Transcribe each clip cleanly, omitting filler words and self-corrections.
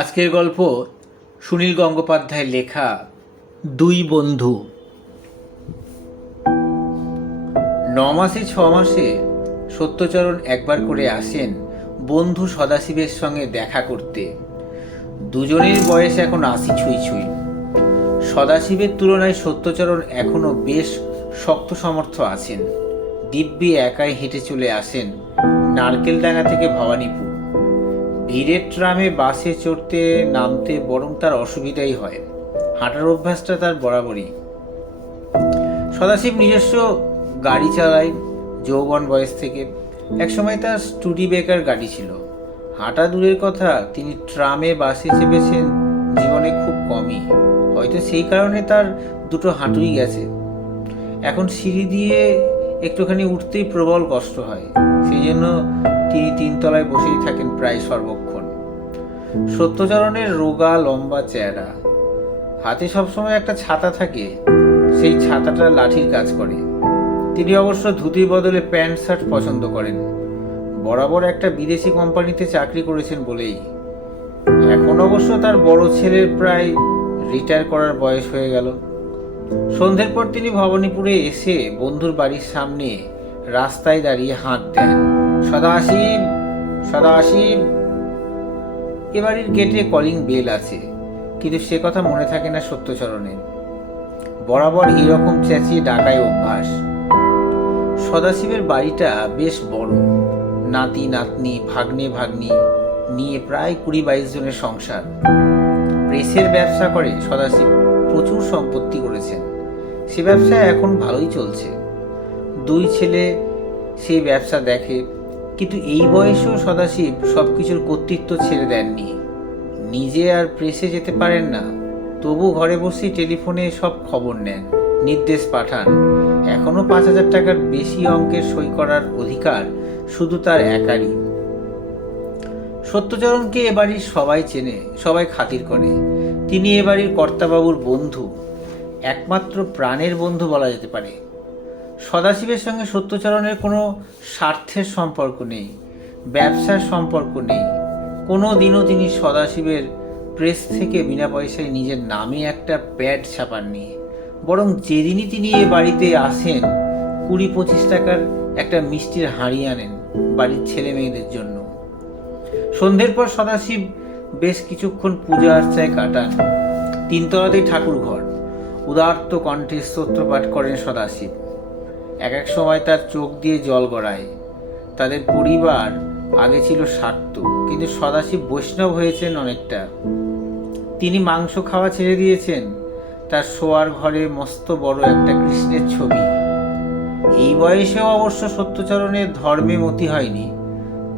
আজকের গল্প সুনীল গঙ্গোপাধ্যায়ের লেখা দুই বন্ধু। 9 মাসে 6 মাসে সত্যচরণ একবার করে আসেন বন্ধু সদাশিবের সঙ্গে দেখা করতে। দুজনের বয়স এখন 80 ছুঁই ছুঁই। সদাশিবের তুলনায় সত্যচরণ এখনও বেশ শক্ত সমর্থ আছেন। দিব্যি একাই হেঁটে চলে আসেন নারকেলডাঙ্গা থেকে ভবানীপুর। ভিড়ের ট্রামে বাসে চড়তে নামতে বরং তার অসুবিধাই হয়। হাঁটার অভ্যাসটা তার বরাবরই। সদাশিব নিজস্ব গাড়ি চালায় যৌবন বয়স থেকে। একসময় তার স্টুডিবেকার গাড়ি ছিল। হাঁটা দূরের কথা, তিনি ট্রামে বাসে চেপেছেন জীবনে খুব কমই। হয়তো সেই কারণে তার দুটো হাঁটুই গেছে। এখন সিঁড়ি দিয়ে একটুখানি উঠতেই প্রবল কষ্ট হয়। সেই জন্য তিনি 3 তলায় বসেই থাকেন প্রায় সর্বক্ষণ। সত্যচরণের রোগা লম্বা চেহারা, হাতে সবসময় একটা ছাতা থাকে। সেই ছাতাটা লাঠির কাজ করে। তিনি অবশ্য ধুতির বদলে প্যান্ট শার্ট পছন্দ করেন। বরাবর একটা বিদেশি কোম্পানিতে চাকরি করেছেন বলেই। এখন অবশ্য তার বড় ছেলের প্রায় রিটায়ার করার বয়স হয়ে গেল। সন্ধ্যের পর তিনি ভবানীপুরে এসে বন্ধুর বাড়ির সামনে রাস্তায় দাঁড়িয়ে হাঁক দেন, সদাশিব, সদাশিব। এ বাড়ির গেটে কলিং বেল আছে, কিন্তু সে কথা মনে থাকে না সত্যচরণের। বরাবর এরকম চেঁচিয়ে ডাকায় অভ্যাস। সদাশিবের বাড়িটা বেশ বড়। নাতি নাতনি ভাগ্নে ভাগ্নি নিয়ে প্রায় 20-22 জনের সংসার। প্রেসের ব্যবসা করে সদাশিব। প্রচুর সম্পত্তি করেছেন। সে ব্যবসা এখন ভালোই চলছে। 2 ছেলে সেই ব্যবসা দেখে। কিন্তু এই বয়সেও সদাশিব সবকিছুর কর্তৃত্ব ছেড়ে দেননি। নিজে আর প্রেসে যেতে পারেন না, তবু ঘরে বসেই টেলিফোনে সব খবর নেন, নির্দেশ পাঠান। এখনো 5,000 টাকার বেশি অঙ্কের সই করার অধিকার শুধু তার একারই। সত্যচরণকে এ বাড়ির সবাই চেনে, সবাই খাতির করে। তিনি এ বাড়ির কর্তাবাবুর বন্ধু, একমাত্র প্রাণের বন্ধু বলা যেতে পারে। সদাশিবের সঙ্গে সত্যচরণের কোনো স্বার্থের সম্পর্ক নেই, ব্যবসার সম্পর্ক নেই। কোনো দিনও তিনি সদাশিবের প্রেস থেকে বিনা পয়সায় নিজের নামে একটা প্যাড ছাপাননি। বরং যেদিনই তিনি এ বাড়িতে আসেন 20-25 টাকার একটা মিষ্টির হাঁড়ি আনেন বাড়ির ছেলে মেয়েদের জন্য। সন্ধ্যের পর সদাশিব বেশ কিছুক্ষণ পূজা আর্চায় কাটান। 3 তলাতেই ঠাকুর ঘর। উদার্ত কণ্ঠে স্তোত্রপাঠ করেন সদাশিব। এক সময় তার চোখ দিয়ে জল গড়ায়। তাদের পরিবার আগে ছিল শাক্ত, কিন্তু সদাশিব বৈষ্ণব হয়েছেন অনেকটা। তিনি মাংস খাওয়া ছেড়ে দিয়েছেন। তার শোয়ার ঘরে মস্ত বড় একটা কৃষ্ণের ছবি। এই বয়সেও অবশ্য সত্যচরণের ধর্মে মতি হয়নি।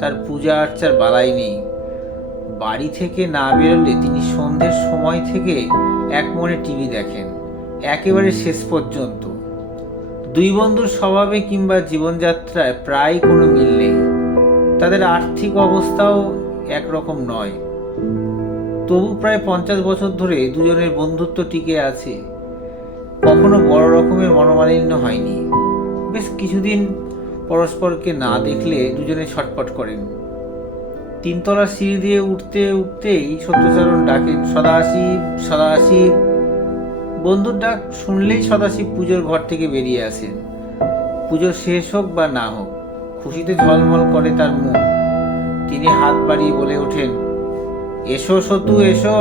তার পূজা আর্চার বালাই নেই। বাড়ি থেকে না বেরোলে তিনি সন্ধ্যের সময় থেকে এক মনে টিভি দেখেন, একেবারে শেষ পর্যন্ত। 2 বন্ধুর স্বভাবে কিংবা জীবনযাত্রায় প্রায় কোনো মিল নেই। তাদের আর্থিক অবস্থাও একরকম নয়। তবু প্রায় 50 বছর ধরে দুজনের বন্ধুত্ব টিকে আছে। কখনো বড় রকমের মনোমালিন্য হয়নি। বেশ কিছুদিন পরস্পরকে না দেখলে দুজনে ছটপট করেন। 3 তলার সিঁড়ি দিয়ে উঠতে উঠতেই সত্যচরণ ডাকেন, সদাশিব, সদাশিব। বন্ধুর ডাক শুনলেই সদাশিব পুজোর ঘর থেকে বেরিয়ে আসেন। পুজো শেষ হোক বা না হোক, খুশিতে ঝলমল করে তার মুখ। তিনি হাত বাড়িয়ে বলে ওঠেন, এসো সতু, এসো,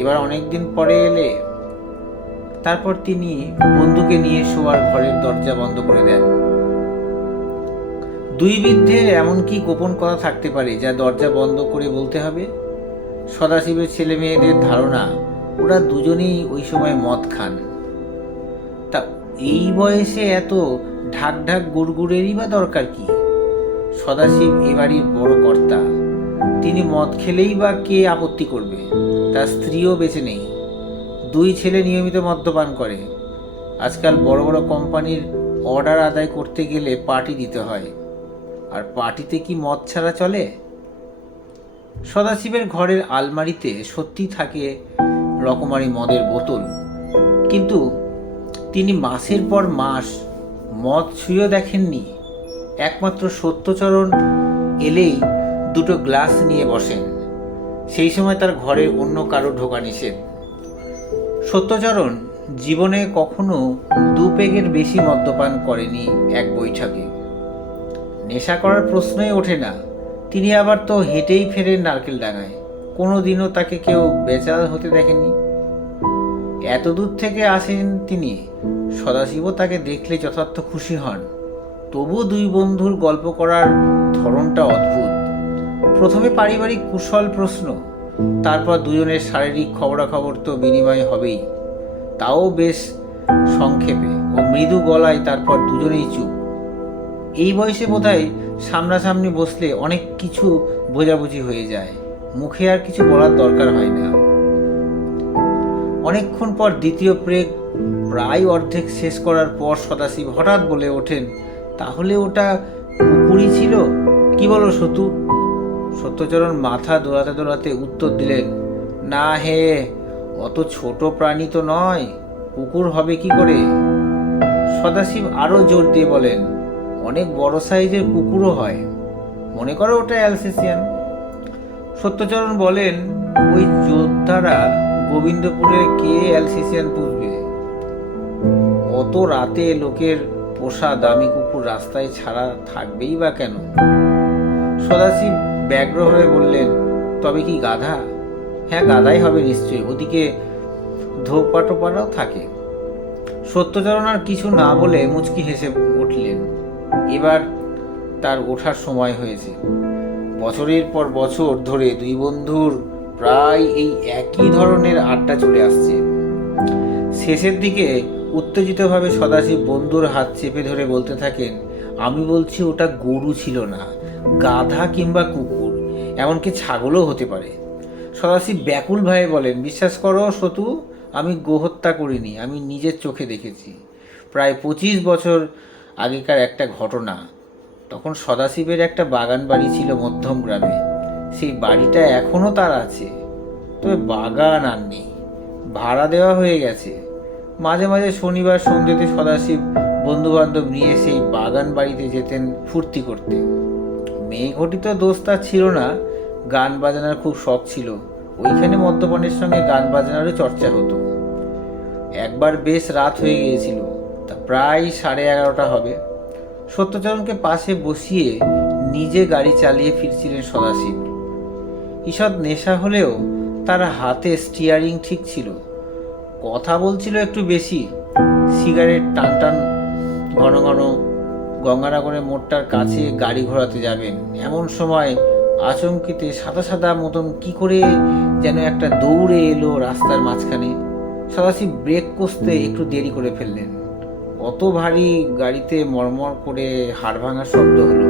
এবার অনেকদিন পরে এলে। তারপর তিনি বন্ধুকে নিয়ে শোয়ার ঘরের দরজা বন্ধ করে দেন। 2 বৃদ্ধের এমন কি গোপন কথা থাকতে পারে যা দরজা বন্ধ করে বলতে হবে? সদাশিবের ছেলে মেয়েদের ধারণা ওরা দুজনেই ওই সময় মদ খান। তা এই বয়সে এত ঢাক ঢাক গুড়গুড়েরই বা দরকার কি? সদাশিব এ বাড়ির বড় কর্তা। তিনি মদ খেলেই বা কে আপত্তি করবে? তার স্ত্রীও বেঁচে নেই। 2 ছেলে নিয়মিত মদ্যপান করে। আজকাল বড় বড় কোম্পানির অর্ডার আদায় করতে গেলে পার্টি দিতে হয়, আর পার্টিতে কি মদ ছাড়া চলে? সদাশিবের ঘরের আলমারিতে সত্যি থাকে রকমারি মদের বোতল, কিন্তু তিনি মাসের পর মাস মদ ছুঁয়েও দেখেননি। একমাত্র সত্যচরণ এলেই 2টো গ্লাস নিয়ে বসেন। সেই সময় তার ঘরে অন্য কারো ঢোকা নিষেধ। সত্যচরণ জীবনে কখনো 2 পেগের বেশি মদ্যপান করেনি এক বৈঠকে। নেশা করার প্রশ্নই ওঠে না। তিনি আবার তো হেঁটেই ফেরেন নারকেল ডাঙায়, কোনো দিনও তাকে কেউ বেচাল হতে দেখেনি। এত দূর থেকে আসেন তিনি, সদাশিবও তাকে দেখলে যথার্থ খুশি হন। তবু দুই বন্ধুর গল্প করার ধরনটা অদ্ভুত। প্রথমে পারিবারিক কুশল প্রশ্ন, তারপর দুজনের শারীরিক খবরাখবর তো বিনিময় হবেই, তাও বেশ সংক্ষেপে ও মৃদু গলায়। তারপর দুজনেই চুপ। এই বয়সে বোধহয় সামনাসামনি বসলে অনেক কিছু বোঝাবুঝি হয়ে যায়, মুখে আর কিছু বলার দরকার হয় না। অনেকক্ষণ পর দ্বিতীয় পেগ প্রায় অর্ধেক শেষ করার পর সদাশিব হঠাৎ বলে ওঠেন, তাহলে ওটা কুকুরই ছিল, কি বলো সতু? সত্যচরণ মাথা দোলাতে দোলাতে উত্তর দিলেন, না হে, অত ছোট প্রাণী তো নয়, কুকুর হবে কি করে? সদাশিব আরো জোর দিয়ে বলেন, অনেক বড় সাইজের কুকুরও হয়, মনে করো ওটা অ্যালসেসিয়ান। সত্যচরণ বলেন, ওই যোদ্ধারা গোবিন্দপুরে কে অ্যালসেসিয়ান পুষবে? অত রাতে লোকের পোষা দামি কুকুর রাস্তায় ছাড়া থাকবেই বা কেন? সদাশিব ব্যগ্র হয়ে বললেন, তবে কি গাধা? হ্যাঁ, গাধাই হবে নিশ্চয়ই, ওদিকে ধোপাটোপারাও থাকে। সত্যচরণ আর কিছু না বলে মুচকি হেসে উঠলেন। এবার তার ওঠার সময় হয়েছে। বছরের পর বছর ধরে দুই বন্ধুর প্রায় এই একই ধরনের আড্ডা চলে আসছে। শেষের দিকে উত্তেজিতভাবে সদাশিব বন্ধুর হাত চেপে ধরে বলতে থাকেন, আমি বলছি ওটা গরু ছিল না, গাধা কিংবা কুকুর, এমনকি ছাগলও হতে পারে। সদাশিব ব্যাকুল ভাবে বলেন, বিশ্বাস করো সতু, আমি গোহত্যা করিনি, আমি নিজের চোখে দেখেছি। প্রায় 25 বছর আগেকার একটা ঘটনা। তখন সদাশিবের একটা বাগান বাড়ি ছিল মধ্যম গ্রামে। সেই বাড়িটা এখনও তার আছে, তবে বাগান আর নেই, ভাড়া দেওয়া হয়ে গেছে। মাঝে মাঝে শনিবার সন্ধ্যেতে সদাশিব বন্ধুবান্ধব নিয়ে সেই বাগান বাড়িতে যেতেন ফুর্তি করতে। মেয়ে ঘটিত দোষ তার ছিল না, গান বাজনার খুব শখ ছিল। ওইখানে মদ্যপানের সঙ্গে গান বাজনারও চর্চা হতো। একবার বেশ রাত হয়ে গিয়েছিল, তা প্রায় 11:30 হবে। সত্যচরণকে পাশে বসিয়ে নিজে গাড়ি চালিয়ে ফিরছিলেন সদাশিব। ঈষৎ নেশা হলেও তার হাতে স্টিয়ারিং ঠিক ছিল। কথা বলছিল একটু বেশি, সিগারেট টান টান। ঘন ঘন গঙ্গানগরের মোড়টার কাছে গাড়ি ঘোরাতে যাবেন, এমন সময় আচমকিতে সাদা সাদা মতন কি করে যেন একটা দৌড়ে এলো রাস্তার মাঝখানে। সদাশিব ব্রেক কষতে একটু দেরি করে ফেললেন। অত ভারী গাড়িতে মরমর করে হাড় ভাঙার শব্দ হলো।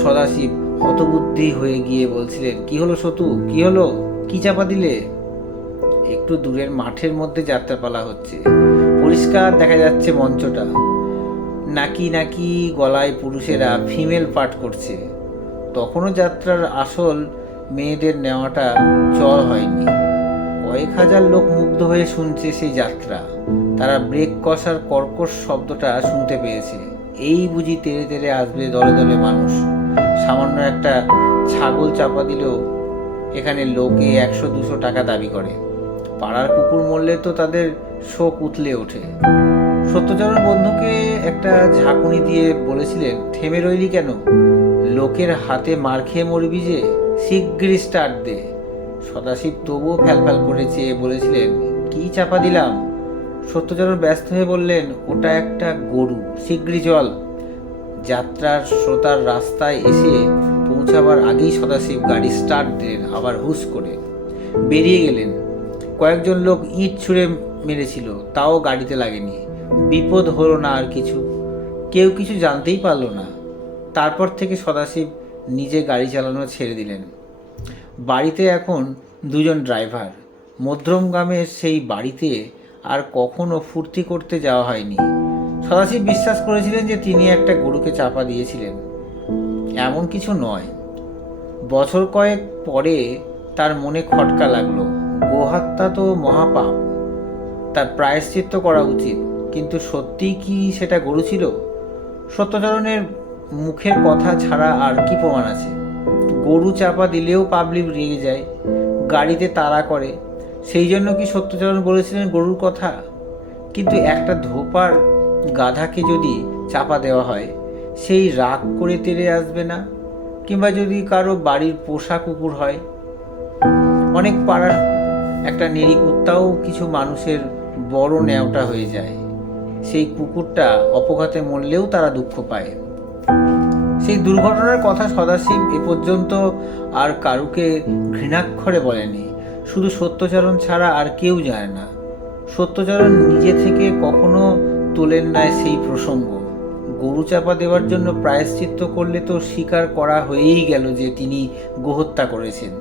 সদাশিব হতবুদ্ধি হয়ে গিয়ে বলছিলেন, কি হলো সতু, কি হলো, কি চাপা দিলে? একটু দূরের মাঠের মধ্যে যাত্রাপালা হচ্ছে, পরিষ্কার দেখা যাচ্ছে মঞ্চটা। নাকি নাকি গলায় পুরুষেরা ফিমেল পাঠ করছে। তখনও যাত্রার আসল মেয়েদের নেওয়াটা চল হয়নি। কয়েক হাজার লোক মুগ্ধ হয়ে শুনছে সেই যাত্রা। তারা ব্রেক কষার কর্কশ শব্দটা শুনতে পেয়েছে। এই বুঝি তেড়ে তেড়ে আসবে দলে দলে মানুষ। সামান্য একটা ছাগল চাপা দিলেও এখানে লোকে 100-200 টাকা দাবি করে। পাড়ার কুকুর মরলে তো তাদের শোক উতলে ওঠে। সত্যচরণ বন্ধুকে একটা ঝাঁকুনি দিয়ে বলেছিলেন, থেমে রইলি কেন? লোকের হাতে মার খেয়ে মরবি যে, শিগগিরই স্টার্ট দে। সদাশিব তবুও ফ্যালফ্যাল করে চেয়ে বলেছিলেন, কি চাপা দিলাম? সত্যচরণ ব্যস্ত হয়ে বললেন, ওটা একটা গরু, শিগগিরই চল। যাত্রার শ্রোতার রাস্তায় এসে পৌঁছাবার আগেই সদাশিব গাড়ি স্টার্ট দিলেন, আবার হুশ করে বেরিয়ে গেলেন। কয়েকজন লোক ইট ছুঁড়ে মেরেছিল, তাও গাড়িতে লাগেনি। বিপদ হলো না আর কিছু, কেউ কিছু জানতেই পারলো না। তারপর থেকে সদাশিব নিজে গাড়ি চালানো ছেড়ে দিলেন। বাড়িতে এখন 2জন ড্রাইভার। মধ্যমগ্রামের সেই বাড়িতে আর কখনো ফুর্তি করতে যাওয়া হয়নি। সদাশিব বিশ্বাস করেছিলেন যে তিনি একটা গরুকে চাপা দিয়েছিলেন, এমন কিছু নয়। বছর কয়েক পরে তার মনে খটকা লাগলো, গোহত্যা তো মহাপাপ, তার প্রায়শ্চিত্ত করা উচিত। কিন্তু সত্যিই কি সেটা গরু ছিল? সত্যচরণের মুখের কথা ছাড়া আর কি প্রমাণ আছে? গরু চাপা দিলেও পাবলিক রেগে যায়, গাড়িতে তাড়া করে, সেই জন্য কি সত্যচরণ বলেছিলেন গরুর কথা? কিন্তু একটা ধোপার গাধাকে যদি চাপা দেওয়া হয়, সেই রাগ করে তেড়ে আসবে না? কিংবা যদি কারো বাড়ির পোষা কুকুর হয়, অনেক পাড়ার একটা নেড়ি কুত্তাও কিছু মানুষের বড় ন্যাওটা হয়ে যায়, সেই কুকুরটা অপঘাতে মরলেও তারা দুঃখ পায়। সেই দুর্ঘটনার কথা সদাশিব এ পর্যন্ত আর কারুকে ঘৃণাক্ষরে বলেনি, শুধু সত্যচরণ ছাড়া আর কেউ জানে না। সত্যচরণ নিজে থেকে কখনো তোলেন না সেই প্রসঙ্গ। গরু চাপা দেওয়ার জন্য প্রায়শ্চিত্ত করলে তো স্বীকার করা হয়েই গেল যে তিনি গোহত্যা করেছেন।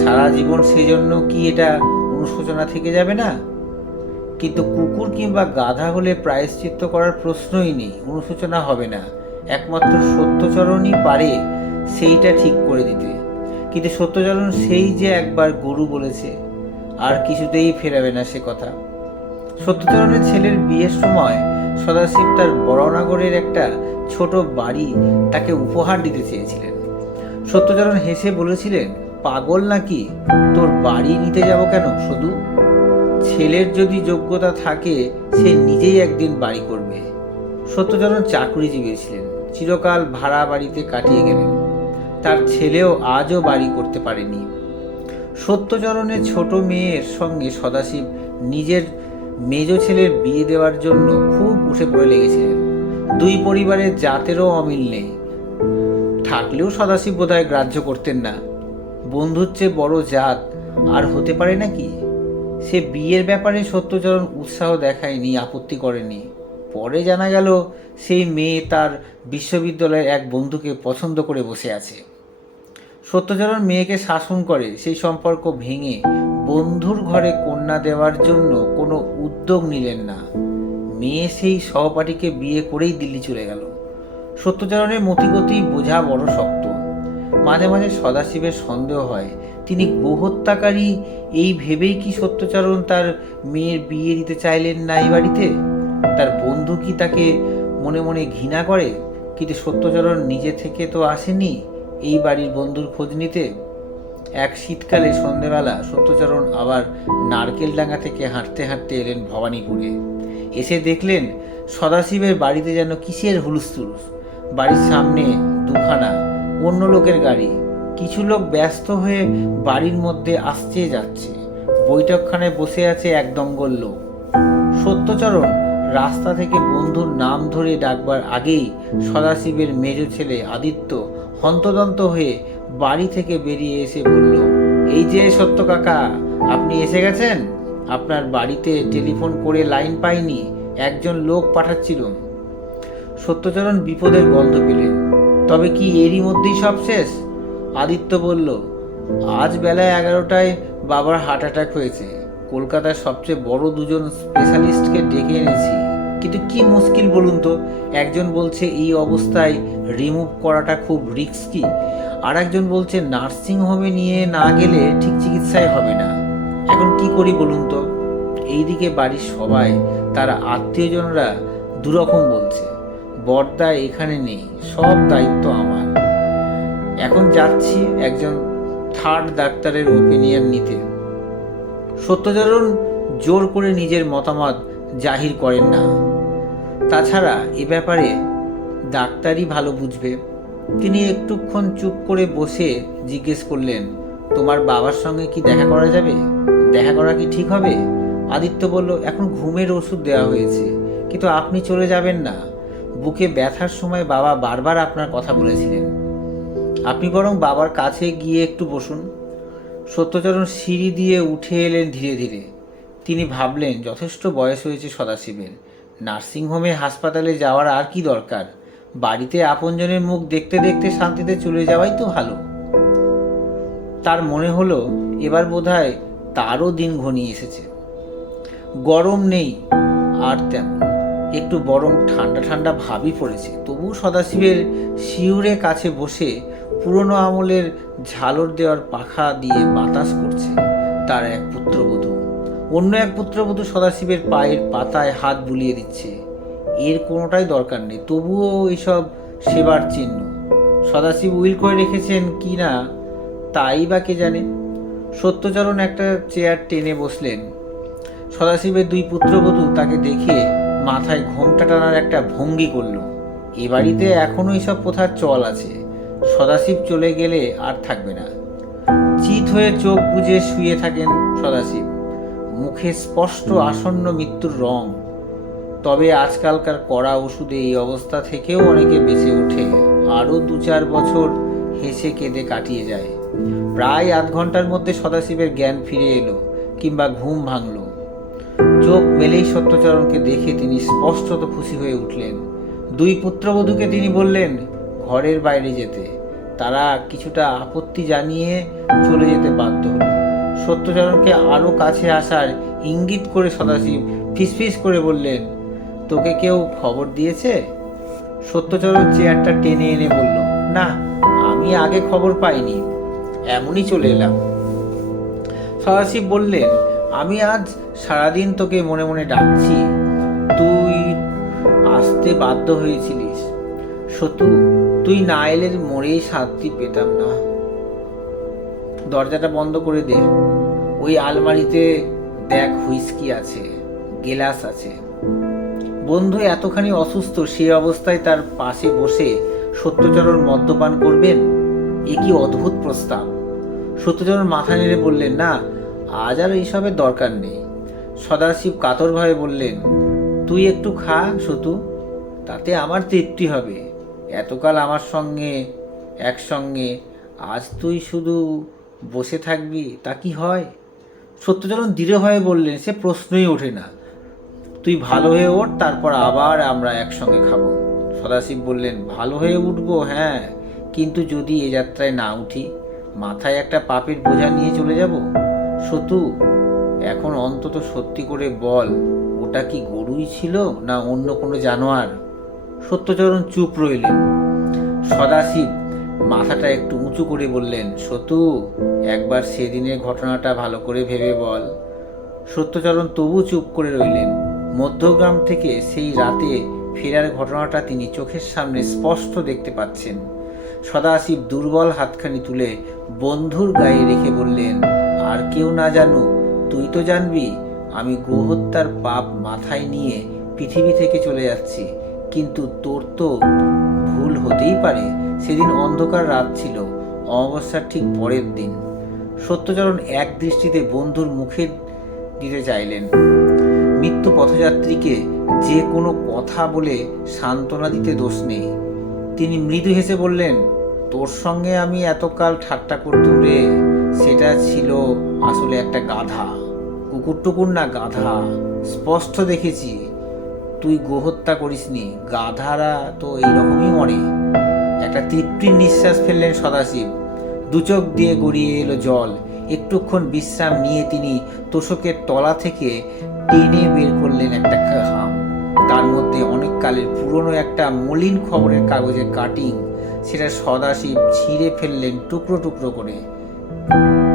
সারা জীবন সেজন্য কি এটা অনুশোচনা থেকে যাবে না? কিন্তু কুকুর কিংবা গাধা হলে প্রায়শ্চিত্ত করার প্রশ্নই নেই, অনুশোচনা হবে না। একমাত্র সত্যচরণই পারে সেইটা ঠিক করে দিতে। কিন্তু সত্যচরণ সেই যে একবার গরু বলেছে, আর কিছুতেই ফেরাবে না সে কথা। সত্যচরণের ছেলের বিয়ের সময় সদাশিব তার বড়নগরের একটা ছোট বাড়ি তাকে উপহার দিতে চেয়েছিলেন। সত্যচরণ হেসে বলেছিলেন, পাগল নাকি, তোর বাড়ি নিতে যাব কেন? শুধু ছেলের যদি যোগ্যতা থাকে সে নিজেই একদিন বাড়ি করবে। সত্যচরণ চাকরিজীবী ছিলেন, চিরকাল ভাড়া বাড়িতে কাটিয়ে গেলেন। তার ছেলেও আজও বাড়ি করতে পারেনি। সত্যচরণের ছোট মেয়ের সঙ্গে সদাশিব নিজের মেজ ছেলের বিয়ে দেওয়ার জন্য খুব উঠে পড়ে লেগেছিলেন। দুই পরিবারের জাতেরও অমিল নেই, থাকলেও সদাশিব বোধহয় গ্রাহ্য করতেন না। বন্ধুর চেয়ে বড় জাত আর হতে পারে নাকি? সে বিয়ের ব্যাপারে সত্যচরণ উৎসাহ দেখায়নি, আপত্তি করেনি। পরে জানা গেল সেই মেয়ে তার বিশ্ববিদ্যালয়ের এক বন্ধুকে পছন্দ করে বসে আছে। সত্যচরণ মেয়েকে শাসন করে সেই সম্পর্ক ভেঙে বন্ধুর ঘরে কন্যা দেওয়ার জন্য কোনো উদ্যোগ নিলেন না। মেয়ে সেই সহপাঠীকে বিয়ে করেই দিল্লি চলে গেল। সত্যচরণের মতিগতি বোঝা বড় শক্ত। মাঝে মাঝে সদাশিবের সন্দেহ হয় তিনি গোহত্যাকারী, এই ভেবেই কি সত্যচরণ তার মেয়ের বিয়ে দিতে চাইলেন না এই বাড়িতে? তার বন্ধু কি তাকে মনে মনে ঘৃণা করে? কিন্তু সত্যচরণ নিজে থেকে তো আসেনি এই বাড়ির বন্ধুর খোঁজ নিতে। এক শীতকালে সন্ধেবেলা সত্যচরণ আবার নারকেলডাঙ্গা থেকে হাঁটতে হাঁটতে এলেন ভবানীপুরে। এসে দেখলেন সদাশিবের বাড়িতে যেন কিসের হুলস্থুলুস। বাড়ির সামনে দুখানা অন্য লোকের গাড়ি, কিছু লোক ব্যস্ত হয়ে বাড়ির মধ্যে আসছে যাচ্ছে। বৈঠকখানায় বসে আছে এক দঙ্গল লোক। সত্যচরণ রাস্তা থেকে বন্ধুর নাম ধরে ডাকবার আগেই সদাশিবের মেজ ছেলে আদিত্য হন্তদন্ত হয়ে বাড়ি থেকে বেরিয়ে এসে বলল, এই যে সত্য কাকা, আপনি এসে গেছেন? আপনার বাড়িতে টেলিফোন করে লাইন পাইনি, একজন লোক পাঠাচ্ছিলাম। সত্যচরণ বিপদের গন্ধ পেলেন। তবে কি এরই মধ্যেই সব শেষ? আদিত্য বলল, আজ বেলা 11টায় বাবার হার্ট অ্যাটাক হয়েছে। কলকাতার সবচেয়ে বড় দুজন স্পেশালিস্টকে ডেকে এনেছি, কিন্তু কি মুশকিল বলুন তো। একজন বলছে এই অবস্থায় রিমুভ করাটা খুব রিস্কি, আর একজন বলছে নার্সিং হোমে নিয়ে না গেলে ঠিক চিকিৎসাই হবে না। এখন কি করি বলুন তো। এইদিকে বাড়ির সবাই, তারা আত্মীয়জনরা দুরকম বলছে। বড়দা এখানে নেই, সব দায়িত্ব আমার। এখন যাচ্ছি একজন থার্ড ডাক্তারের ওপিনিয়ন নিতে। সত্যচরণ জোর করে নিজের মতামত জাহির করেন না। তাছাড়া এ ব্যাপারে ডাক্তারই ভালো বুঝবে। তিনি একটুক্ষণ চুপ করে বসে জিজ্ঞেস করলেন, তোমার বাবার সঙ্গে কি দেখা করা যাবে? দেখা করা কি ঠিক হবে? আদিত্য বলল, এখন ঘুমের ওষুধ দেওয়া হয়েছে, কিন্তু আপনি চলে যাবেন না। বুকে ব্যথার সময় বাবা বারবার আপনার কথা বলেছিলেন। আপনি বরং বাবার কাছে গিয়ে একটু বসুন। সত্যচরণ সিঁড়ি দিয়ে উঠে এলেন ধীরে ধীরে। তিনি ভাবলেন, যথেষ্ট বয়স হয়েছে সদাশিবের, নার্সিংহোমে হাসপাতালে যাওয়ার আর কি দরকার? বাড়িতে আপনজনের মুখ দেখতে দেখতে শান্তিতে চলে যাওয়াই তো ভালো। তার মনে হলো এবার বোধহয় তারও দিন ঘনিয়ে এসেছে। গরম নেই আর তেমন, একটু বরং ঠান্ডা ঠান্ডা ভাবই পড়েছে। তবু সদাশিবের শিউরে কাছে বসে পুরনো আমলের ঝালর দেওয়ার পাখা দিয়ে বাতাস করছে তার এক পুত্রবধূ। অন্য এক পুত্রবধূ সদাশিবের পায়ের পাতায় হাত বুলিয়ে দিচ্ছে। এর কোনোটাই দরকার নেই, তবুও এইসব সেবার চিহ্ন। সদাশিব উইল করে রেখেছেন কি না তাই বা কে জানে। সত্যচরণ একটা চেয়ার টেনে বসলেন। সদাশিবের দুই পুত্রবধূ তাকে দেখে মাথায় ঘোমটা টানার একটা ভঙ্গি করল। এ বাড়িতে এখনো এইসব প্রথার চল আছে। সদাশিব চলে গেলে আর থাকবে না। চিত হয়ে চোখ বুজে শুয়ে থাকেন সদাশিব, মুখে স্পষ্ট আসন্ন মৃত্যুর রং। তবে আজকালকার কড়া ওষুধে এই অবস্থা থেকেও অনেকে বেঁচে ওঠে, আরও 2-4 বছর হেসে কেঁদে কাটিয়ে যায়। প্রায় আধ ঘন্টার মধ্যে সদাশিবের জ্ঞান ফিরে এলো, কিংবা ঘুম ভাঙল। চোখ মেলেই সত্যচরণকে দেখে তিনি স্পষ্টত খুশি হয়ে উঠলেন। দুই পুত্রবধূকে তিনি বললেন ঘরের বাইরে যেতে। তারা কিছুটা আপত্তি জানিয়ে চলে যেতে বাধ্য হল। সত্যচরণকে আরও কাছে আসার ইঙ্গিত করে সদাশিব ফিসফিস করে বললেন, তোকে কেউ খবর দিয়েছে? সত্যচরণ চেয়ারটা টেনে এনে বলল, না, আমি আগে খবর পাইনি, এমনই চলে এলাম। সদাশিব বললেন, আমি আজ সারাদিন তোকে মনে মনে ডাকছি, তুই আসতে বাধ্য হয়েছিলিস। সতু, তুই না এলে মরেই শান্তি পেতাম না। দরজাটা বন্ধ করে দে। ওই আলমারিতে দেখ, হুইস্কি আছে, গেলাস আছে। বন্ধু এতখানি অসুস্থ, সেই অবস্থায় তার পাশে বসে সত্যচরণ মদ্যপান করবেন? এ কি অদ্ভুত প্রস্তাব! সত্যচরণ মাথা নেড়ে বললেন, না, আজ আর এইসবের দরকার নেই। সদাশিব কাতরভাবে বললেন, তুই একটু খা সতু, তাতে আমার তৃপ্তি হবে। এতকাল আমার সঙ্গে একসঙ্গে, আজ তুই শুধু বসে থাকবি, তা কি হয়? সত্যচরণ দৃঢ়ভাবে বললেন, সে প্রশ্নই ওঠে না। তুই ভালো হয়ে ওঠ, তারপর আবার আমরা একসঙ্গে খাবো। সদাশিব বললেন, ভালো হয়ে উঠবো, হ্যাঁ, কিন্তু যদি এ যাত্রায় না উঠি, মাথায় একটা পাপের বোঝা নিয়ে চলে যাব। সতু, এখন অন্তত সত্যি করে বল, ওটা কি গরুই ছিল না অন্য কোনো জানোয়ার? সত্যচরণ চুপ রইলেন। সদাশিব মাথাটা একটু উঁচু করে বললেন, সতু, একবার সেদিনের ঘটনাটা ভালো করে ভেবে বল। সত্যচরণ তবু চুপ করে রইলেন। মধ্যগ্রাম থেকে সেই রাতে ফেরার ঘটনাটা তিনি চোখের সামনে স্পষ্ট দেখতে পাচ্ছেন। সদাশিব দুর্বল হাতখানি তুলে বন্ধুর গায়ে রেখে বললেন, আর কেউ না জানুক, তুই তো জানবি আমি গোহত্যার পাপ মাথায় নিয়ে পৃথিবী থেকে চলে যাচ্ছি। কিন্তু তোর তো ভুল হতেই পারে। সেদিন অন্ধকার রাত ছিল, অমাবস্যার ঠিক পরের দিন। সত্যচরণ এক দৃষ্টিতে বন্ধুর মুখে দিতে চাইলেন। মৃত্যু পথযাত্রীকে যে কোনো কথা বলে সান্ত্বনা দিতে দোষ নেই। তিনি মৃদু হেসে বললেন, তোর সঙ্গে আমি এতকাল ঠাট্টা করতুম রে, সেটা ছিল আসলে একটা গাধা। কুকুর টুকুর না, গাধা। স্পষ্ট দেখেছি তুই গোহত্যা করিসনি। গাধারা তো এইরকমই মরে। একটা তৃপ্তির নিঃশ্বাস ফেললেন সদাশিব। দুচোখ দিয়ে গড়িয়ে এলো জল। একটুক্ষণ বিশ্রাম নিয়ে তিনি তোষকের তলা থেকে টেনে বের করলেন একটা খাম। তার মধ্যে অনেক কালের পুরনো একটা মলিন খবরের কাগজের কাটিং। সেটা সদাশিব ছিঁড়ে ফেললেন টুকরো টুকরো করে।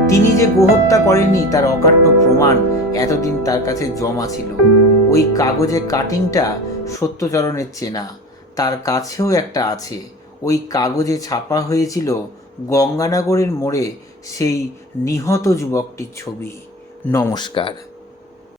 তিনি যে গোহত্যা করেননি তার অকাট্য প্রমাণ এতদিন তার কাছে জমা ছিল। ওই কাগজের কাটিংটা সত্যচরণের চেনা, তার কাছেও একটা আছে। ওই কাগজে ছাপা হয়েছিল গঙ্গানগরের মোড়ে সেই নিহত যুবকটির ছবি। নমস্কার।